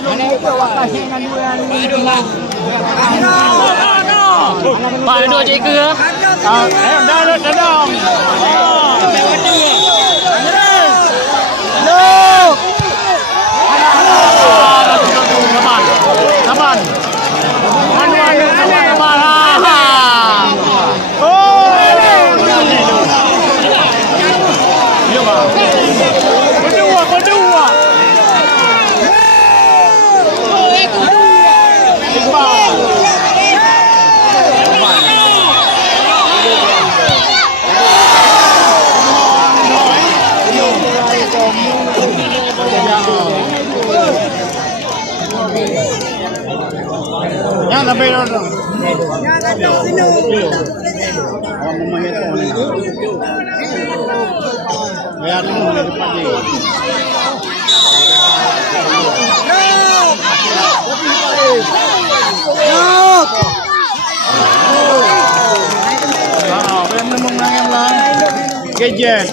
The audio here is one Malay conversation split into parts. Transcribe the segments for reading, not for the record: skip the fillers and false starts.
Mana itu wakasnya dengan dua ni. Pak duduk cik ke? Dah dong. Saban. Kedua. Yang sampai dulu. Awak memangnya tu ni. Bayar tu boleh dapat je. Boleh menembung yang lang. Gadget.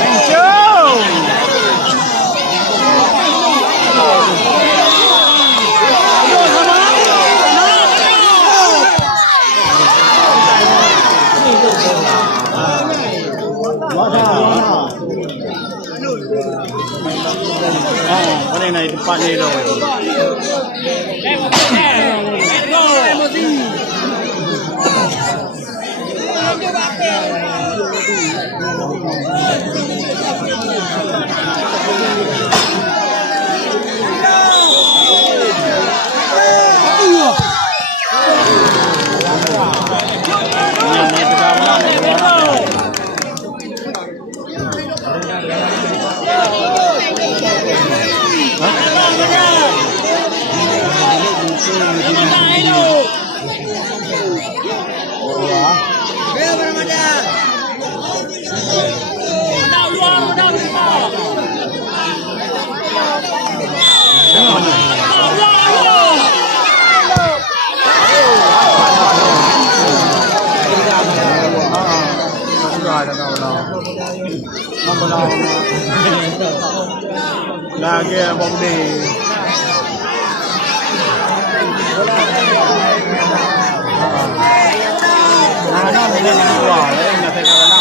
Thank you. Mana nak tempat ni tu? Lagi abang ni. Nah, ni nak keluar, nak saya kata nak.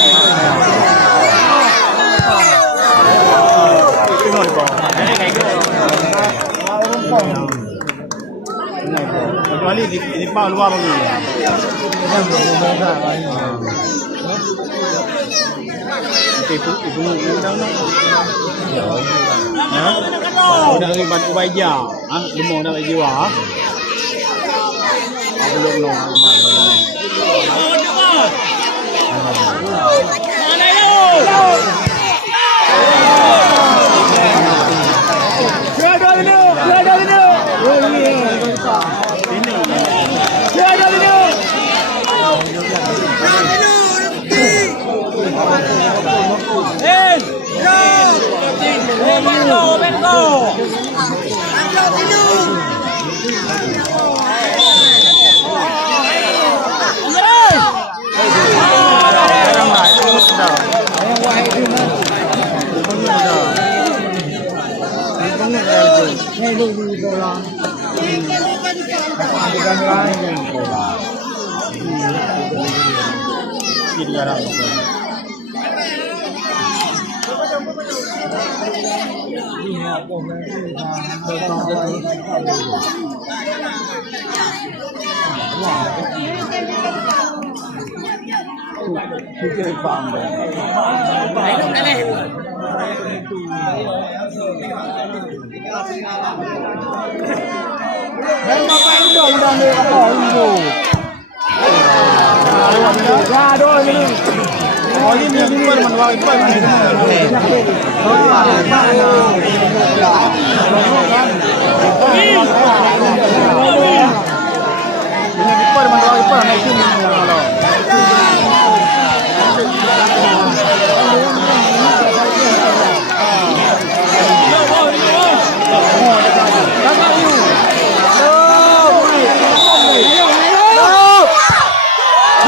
Itu ni bang. Ini kayak gitu. Kecuali di bawah luar ni. Itu undang nak. Ha? Undang ni bantu bayar. Ha? Lemong dah bagi jiwa. Belum no. Mana itu? Siapa ini?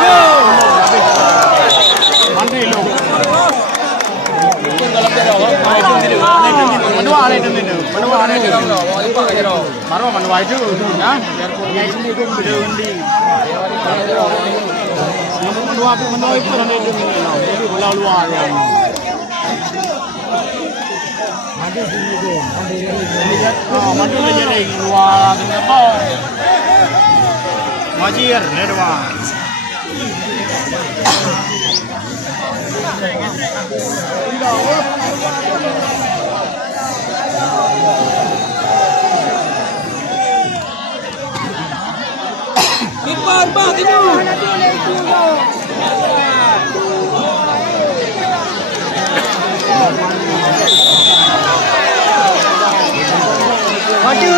Go! Menua ni tu. Menua ni tu. Baru menua itu, ya. Menua itu nanti tu ni. Jadi belau luar ya. Madu ni jadi luar dengan bau. Majir, ni dua. Kibar bang itu. Maju.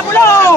Pulau.